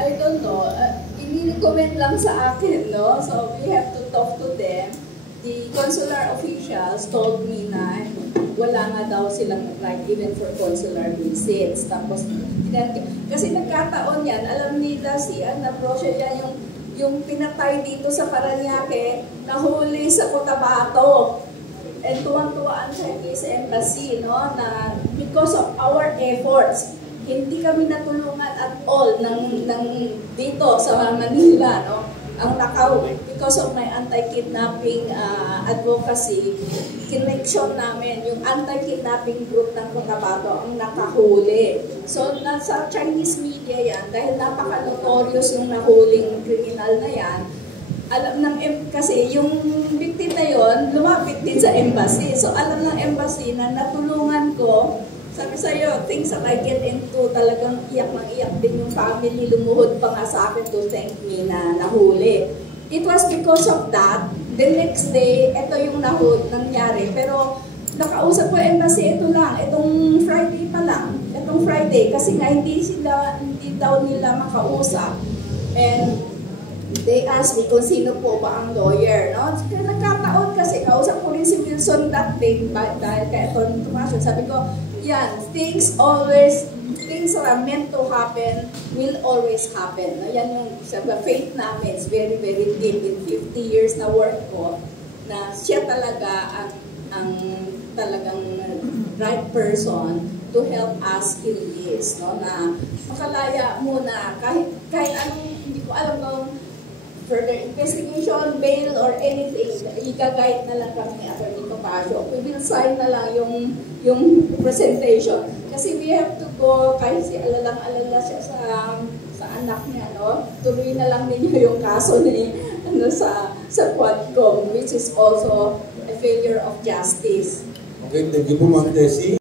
I don't know. Ini-comment lang sa akin, no? So we have to talk to them. The consular officials told me na wala nga daw silang right even for consular visits. Tapos, kasi nagkataon yan, alam nila si Ana Brosia yan, yung pinatay dito sa Parañaque, nahuli sa Cotabato. And tuwang-tuwa ang Chinese Embassy, no, na because of our efforts, hindi kami natulungan at all ng dito sa Manila, no, ang Macau, because of my anti-kidnapping advocacy, connection namin, yung anti-kidnapping group ng Cotabato ang nakahuli. So, nasa Chinese media yan, dahil napaka-notorious yung nahuling criminal na yan, alam ng kasi yung victim na yon lumapit din sa embassy. So alam ng embassy na natulungan ko. Sabi sa'yo, things that I get into, talagang iyak ng iyak din yung family. Lumuhod pa nga sa akin to thank me na nahuli. It was because of that. The next day, ito yung nangyari. Pero nakausap ko embassy, ito lang. Itong Friday pa lang. Itong Friday. Kasi nga hindi daw nila makausap. And they asked me kung sino po ba ang lawyer, no? Kaya nagkataon kasi, kausap ko rin si Wilson that day, dahil kay Atty. Tomasio, sabi ko, yan, things that are meant to happen will always happen. No? Yan yung faith namin, it's very, very deep in 50 years na work ko, na siya talaga ang talagang right person to help us in this, no? Na makalaya muna, kahit anong, hindi ko alam kung further investigation, bail, or anything, i-guide na lang kami ni Atty. Tomasio. We will sign na lang yung presentation. Kasi we have to go, kahit si alalang-alala siya sa anak niya, no? Tuloy na lang ninyo yung kaso ni, sa Quadcom, which is also a failure of justice. Okay, thank you po, Ma'am Tessie.